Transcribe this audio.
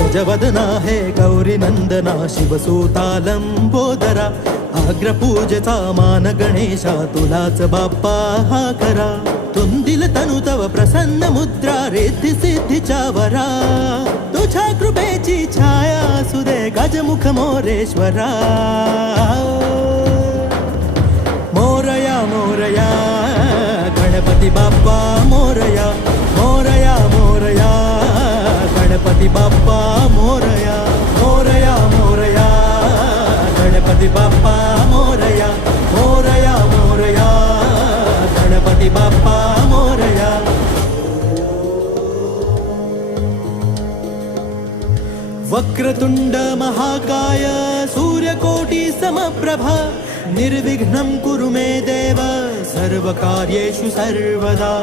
गजवदना हे गौरी नंदना शिवसूता लंबोदरा अग्रपूजेचा मान गणेशा तुलाच बाप्पा हा करा तुंदिल तनु तव प्रसन्न मुद्रा रिद्धी सिद्धीच्या वरा तुझ्या कृपेची छाया सुदे गजमुख मोरेश्वरा मोरया मोरया गणपती बाप्पा मोरया मोरया मोरया गणपती बाप्पा मोरया मोरया मोरया गणपती बाप्पा मोरया मोरया मोरया गणपती बाप्पा मोरया वक्रतुंड महाकाय सूर्यकोटि समप्रभा निर्विघ्नं कुरु मे देव सर्वकार्येषु सर्वदा